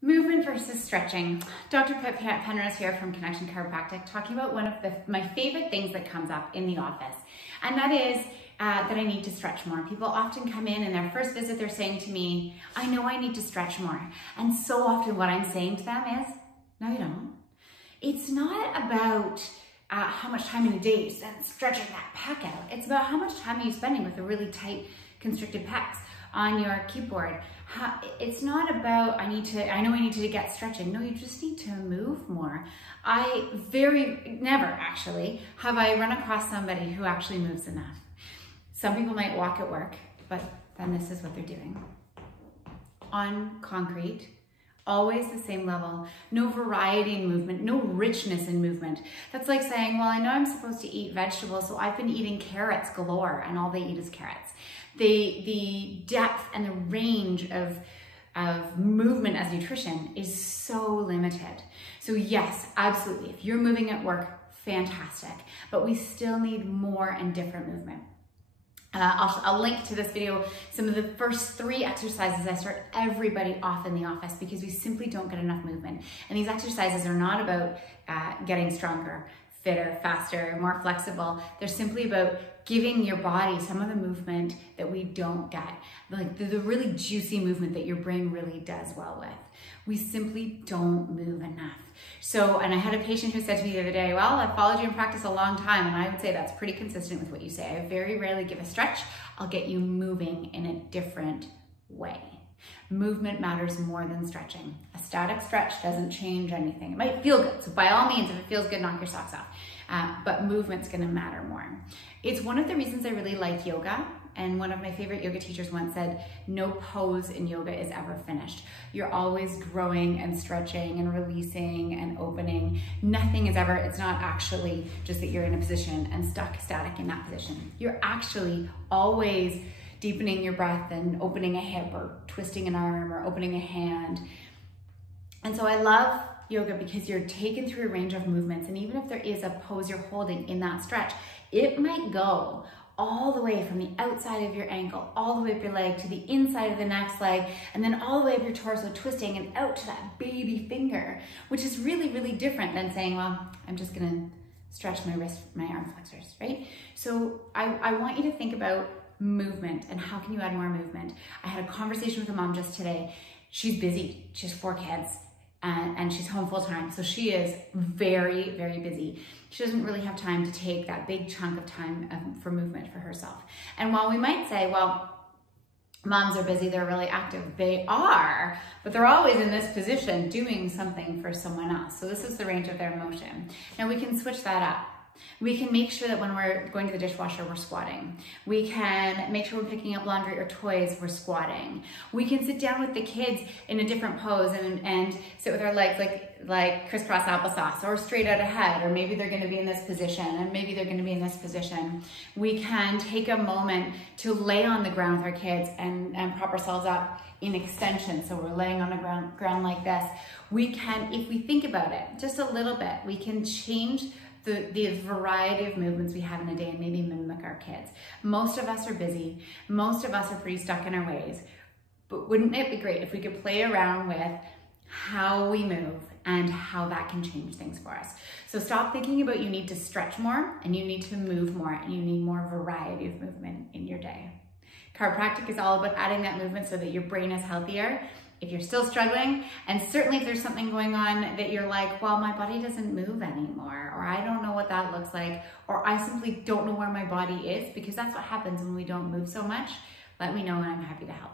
Movement versus stretching. Dr. Pip Penrose here from Connection Chiropractic, talking about one of my favorite things that comes up in the office, and that is that I need to stretch more. People often come in and their first visit they're saying to me, I know I need to stretch more. And so often what I'm saying to them is, no you don't. It's not about how much time in a day you spend stretching that pec out. It's about how much time are you spending with a really tight constricted pecs on your keyboard. It's not about, I know I need to get stretching. No, you just need to move more. Never actually have I run across somebody who actually moves enough. Some people might walk at work, but then this is what they're doing. On concrete, always the same level, no variety in movement, no richness in movement. That's like saying, well, I know I'm supposed to eat vegetables, so I've been eating carrots galore, and all they eat is carrots. The depth and the range of movement as nutrition is so limited. So yes, absolutely, if you're moving at work, fantastic, but we still need more and different movement. I'll link to this video some of the first 3 exercises I start everybody off in the office because we simply don't get enough movement. And these exercises are not about getting stronger, fitter, faster, more flexible. They're simply about giving your body some of the movement that we don't get, like the really juicy movement that your brain really does well with. We simply don't move enough. So, and I had a patient who said to me the other day, well, I've followed you in practice a long time, and I would say that's pretty consistent with what you say. I very rarely give a stretch. I'll get you moving in a different way. Movement matters more than stretching. A static stretch doesn't change anything. It might feel good, so by all means, if it feels good, knock your socks off. But movement's gonna matter more. It's one of the reasons I really like yoga, and one of my favorite yoga teachers once said, no pose in yoga is ever finished. You're always growing and stretching and releasing and opening. Nothing is ever, it's not actually just that you're in a position and stuck static in that position. You're actually always deepening your breath and opening a hip or twisting an arm or opening a hand. And so I love yoga because you're taken through a range of movements, and even if there is a pose you're holding in that stretch, it might go all the way from the outside of your ankle, all the way up your leg to the inside of the next leg, and then all the way up your torso, twisting and out to that baby finger, which is really, really different than saying, well, I'm just gonna stretch my wrist, my arm flexors, right? So I want you to think about movement and how can you add more movement. I had a conversation with a mom just today. She's busy, she has 4 kids. And she's home full time. So she is very, very busy. She doesn't really have time to take that big chunk of time for movement for herself. And while we might say, well, moms are busy, they're really active. They are, but they're always in this position doing something for someone else. So this is the range of their motion. Now we can switch that up. We can make sure that when we're going to the dishwasher, we're squatting. We can make sure we're picking up laundry or toys, we're squatting. We can sit down with the kids in a different pose and sit with our legs like crisscross applesauce, or straight out ahead, or maybe they're gonna be in this position and maybe they're gonna be in this position. We can take a moment to lay on the ground with our kids and prop ourselves up in extension. So we're laying on the ground like this. We can, if we think about it just a little bit, we can change the variety of movements we have in a day and maybe mimic our kids. Most of us are busy. Most of us are pretty stuck in our ways. But wouldn't it be great if we could play around with how we move and how that can change things for us? So stop thinking about you need to stretch more and you need to move more and you need more variety of movement in your day. Chiropractic is all about adding that movement so that your brain is healthier. If you're still struggling, and certainly if there's something going on that you're like, well, my body doesn't move anymore, or I don't know what that looks like, or I simply don't know where my body is, because that's what happens when we don't move so much, let me know and I'm happy to help.